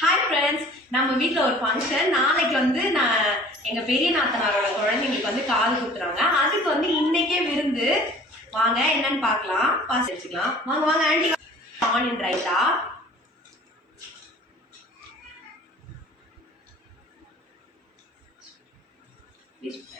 Hi friends நம்ம வீட்டில் ஒரு ஃபங்க்ஷன் நாளைக்கு வந்து நான் எங்கள் பெரிய நாத்தனாரோட குழந்தைங்களுக்கு வந்து காது குத்துறாங்க. அதுக்கு வந்து இன்னைக்கே விருந்து. வாங்க என்னன்னு பார்க்கலாம். பாஸ் வச்சுக்கலாம். வாங்க வாங்க ஆண்டி. ஆனியன் ரைட்டா புது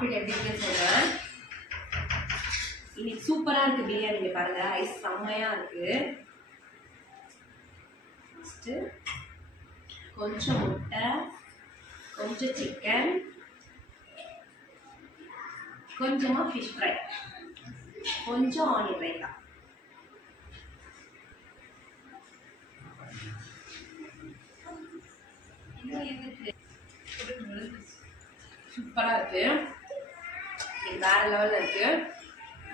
சாப்பிட்டு எப்படி இருக்குன்னு சொல்றேன். இன்னைக்கு சூப்பரா இருக்கு பிரியாணி இங்க பாருங்க. ஐஸ் செம்மையா இருக்கு. ஃபஸ்ட்டு கொஞ்சம் முட்டை கொஞ்சம் சிக்கன் கொஞ்சமா ஃபிஷ் ஃப்ரை கொஞ்சம் ஆனியன் ரைத்தா சூப்பரா இருக்குது வேற லெவல்ல இருக்கு.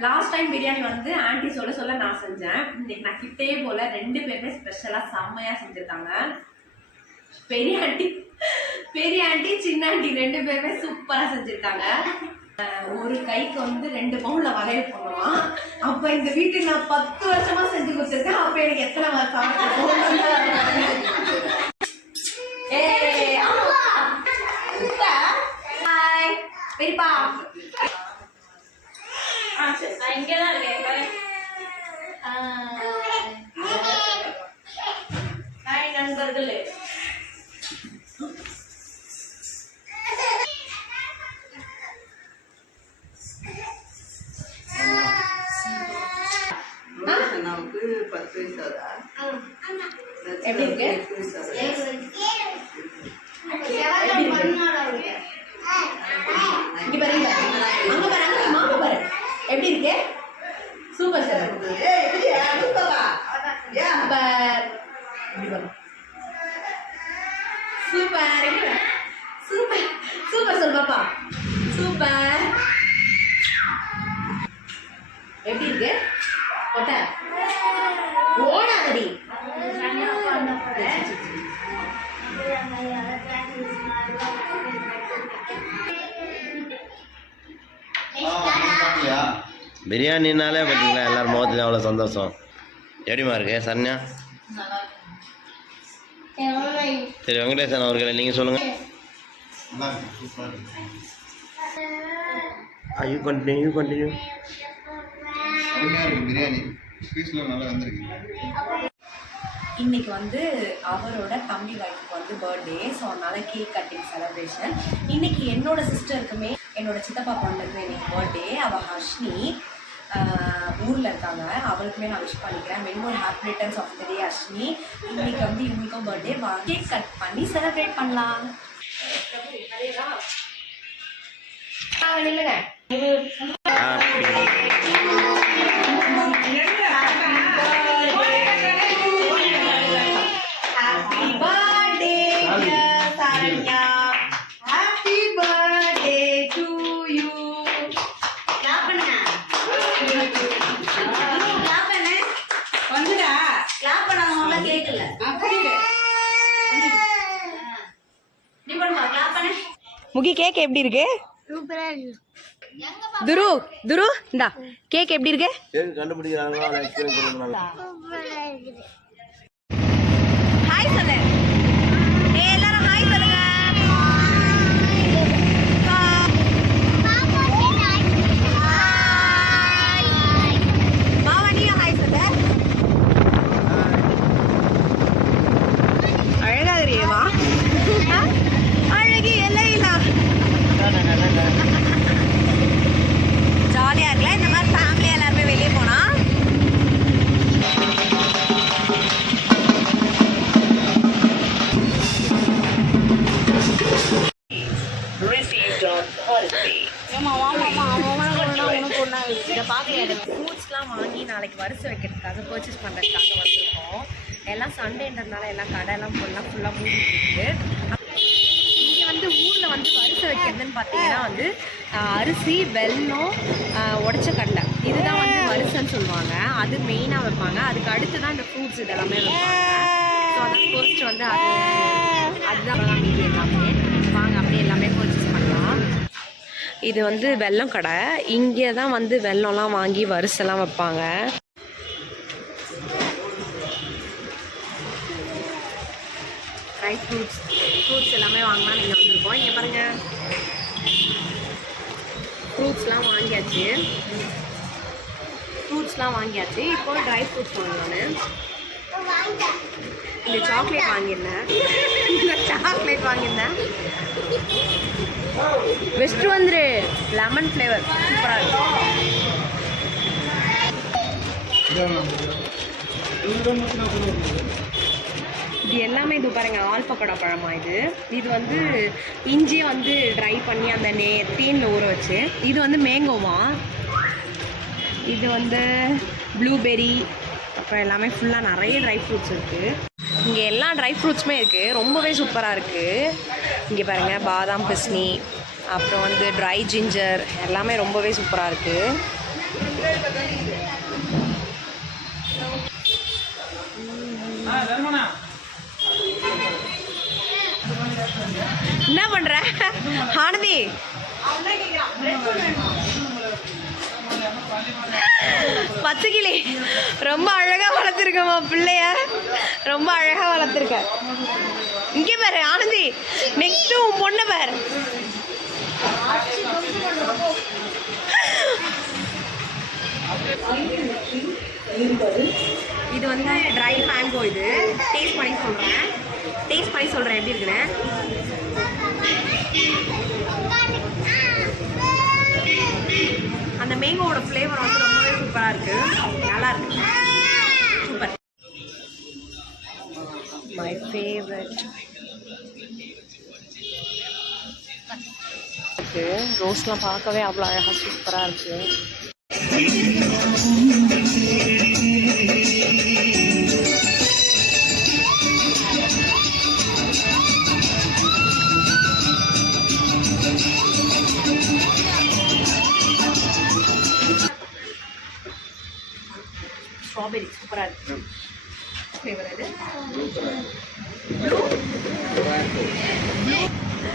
லாஸ்ட் டைம் பிரியாணி வந்து ஆன்ட்டி சொல்ல சொல்ல நான் செஞ்சேன். இன்னைக்கு நான் கிட்டே போல ரெண்டு பேருமே ஸ்பெஷலா செம்மையா செஞ்சிருக்காங்க. பெரிய ஆண்டி பெரிய ஆண்டி சின்ன ஆண்டி ரெண்டு பேருமே சூப்பரா செஞ்சிருக்காங்க. ஒரு கைக்கு வந்து ரெண்டு பவுன்ல வளையல் பண்ணுவான் அப்ப இந்த வீட்டுக்கு நான் பத்து வருஷமா செஞ்சு கொடுத்துருக்கேன். அப்ப எனக்கு எத்தனை வருஷம் பெரியப்பா. ஆ சரி நான் இங்கே தான். இருக்கேன் ஹாய் நண்பர்களே அண்ணாவுக்கு பத்து வயசு ஆகுதா எப்படி இருக்கு? எட்டு வயசு ஆகுதா? இங்க பாருங்க அங்க பாரு அங்க மாமா பாரு எப்படி இருக்கு சூப்பர் பிரியாணினாலே பார்த்தீங்களா எல்லாரும் முகத்துல அவ்வளோ சந்தோஷம். எப்படிமா இருக்கு சரண்யா? சரி வெங்கடேசன் அவர்களை நீங்கள் சொல்லுங்கள் ஐயோ கண்டினியூ யூ கண்டினியூ பிரியாணி பீஸ்லாம் நல்லா வந்திருக்கு. இன்னைக்கு வந்து அவரோட தம்பி வைஃப்க்கு வந்து பர்த்டே ஸோ அதனால கேக் கட்டிங் செலிப்ரேஷன் இன்னைக்கு என்னோட சிஸ்டருக்குமே என்னோட சித்தப்பா பொண்ணுக்கு இன்னைக்கு பர்த்டே அவ ஹர்ஷினி. ஊர்ல இருக்காங்க. அவளுக்குமே நான் விஷ் பண்ணிக்கிறேன். Many more happy returns of the day Harshini இன்னைக்கு வந்து இவங்களுக்கும் பர்த்டே கேக் கட் பண்ணி செலிப்ரேட் பண்ணலாம். ஆ, முகி கேக் எப்படி இருக்கு? துரு துரு இந்தா கேக் எப்படி இருக்கு? ஃப்ரூட்ஸ்லாம் வாங்கி நாளைக்கு வரிசை வைக்கிறதுக்காக பர்ச்சேஸ் பண்ணுறதுக்காக வந்திருக்கோம். எல்லாம் சண்டேன்றதுனால எல்லாம் கடையெல்லாம் ஃபுல்லாக ஃபுல்லாக மூடிட்டு இங்கே வந்து ஊரில் வந்து வரிசை வைக்கிறதுன்னு பார்த்தீங்கன்னா வந்து அரிசி வெல்லம் உடச்ச கடலை. இதுதான் வந்து வரிசைன்னு சொல்லுவாங்க. அது மெயினாக வைப்பாங்க. அதுக்கு அடுத்து தான் இந்த ஃப்ரூட்ஸ் இதெல்லாமே வைப்பாங்க. ஸோ அதான் ஃபர்ஸ்ட் வந்து அது அதுதான் எல்லாமே. வாங்க அப்படியே எல்லாமே போச்சு இது வந்து வெல்லம் கடை. இங்கே தான் வந்து வெல்லம்லாம் வாங்கி வரிசைலாம் வைப்பாங்க. ட்ரை ஃப்ரூட்ஸ் ஃப்ரூட்ஸ் எல்லாமே வாங்கினா நீங்கள் வந்திருக்கோம். இங்கே பாருங்கள் ஃப்ரூட்ஸ்லாம் வாங்கியாச்சு. ஃப்ரூட்ஸ்லாம் வாங்கியாச்சு. இப்போ ட்ரை ஃப்ரூட்ஸ் வாங்கணும் இந்த சாக்லேட் வாங்கியிருந்தேன். இந்த சாக்லேட் வாங்கியிருந்தேன். வெஸ்ட் வந்துரு லெமன் ஃப்ளேவர் சூப்பராக இது எல்லாமே இது பாருங்க ஆல் பக்கோடா பழமா இது. இது வந்து இஞ்சியை வந்து ட்ரை பண்ணி அந்த நே தேனில் ஊற வச்சு. இது வந்து மேங்கோவா இது வந்து ப்ளூபெர்ரி அப்புறம் எல்லாமே ஃபுல்லாக நிறைய ட்ரை ஃப்ரூட்ஸ் இருக்குது இங்கே எல்லா ட்ரை ஃப்ரூட்ஸுமே இருக்குது ரொம்பவே சூப்பராக இருக்குது இங்கே பாருங்கள் பாதாம் பிஸ்னி அப்புறம் வந்து ட்ரை ஜிஞ்சர் எல்லாமே ரொம்பவே சூப்பராக இருக்குது என்ன பண்ணுற ஆனந்தி. பத்து கிளி ரொம்ப அழகா வளர்த்துருக்கம்மா பிள்ளைய. ரொம்ப அழகா வளர்த்துருக்க. இங்க பாரு ஆனந்தி. நெக்ஸ்ட் உன் பொண்ணை பாரு. இது வந்து ட்ரை மேங்கோ இது. டேஸ்ட் பண்ணி சொல்கிறேன் டேஸ்ட் பண்ணி சொல்கிறேன் எப்படி இருக்குன்னு? அந்த மேங்கோட ஃப்ளேவர் வந்து ரொம்பவே சூப்பராக இருக்கு. நல்லா இருக்கு. சூப்பர் மை ஃபேவரட் இருக்கு. ரோஸ்லாம் பார்க்கவே அவ்வளோ அழகாக சூப்பராக இருக்கு.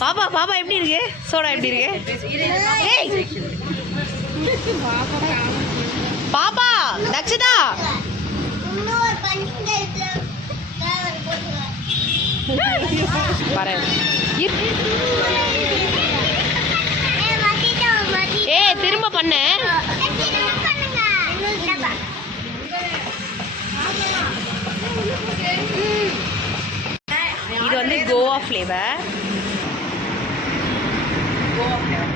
பாப்பா பாப்பா எப்படி இருக்கு சோடா எப்படி இருக்கு பாப்பா தக்ஷதா பாரு ஏ திரும்ப பண்ணு ஃப்ளேவர் கோவா ஃப்ளேவர்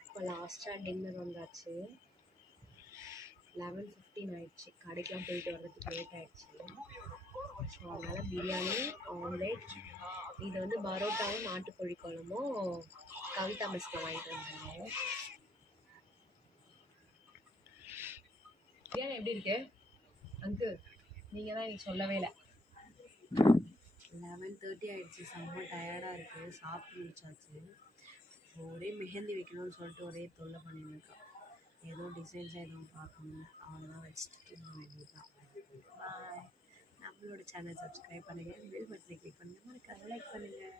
இப்போ லாஸ்ட்டாக டின்னர் வந்தாச்சு. லெவன் ஃபிஃப்டீன் ஆயிடுச்சு. கடைக்கெலாம் போயிட்டு வர்றதுக்கு லேட் ஆயிடுச்சு. ஸோ அதனால் பிரியாணி ஆம்லேட் இது வந்து பரோட்டாவும் நாட்டுக்கோழி குழம்பும் கவிதா மெஸ்ஸில் வாங்கிட்டு வந்தாங்க பிரியாணி எப்படி இருக்கு? அங்கு நீங்கள் தான் எனக்கு சொல்லவே இல்லை. லெவன் தேர்ட்டி ஆயிடுச்சு. செம்ம டயர்டாக இருக்குது சாப்பிட்டு முடிச்சாச்சு. ஒரே மெஹந்தி வைக்கணும்னு சொல்லிட்டு ஒரே தொல்லை பண்ணியிருக்கான் ஏதோ டிசைன்ஸாக எதுவும் பார்க்கணும். அவ்வளோதான் வச்சுட்டு வேண்டியதுதான். பாய் நம்மளோட சேனல் சப்ஸ்கிரைப் பண்ணுங்கள் பெல் பட்டனை கிளிக் பண்ணுங்கள் மறக்காத லைக் பண்ணுங்கள்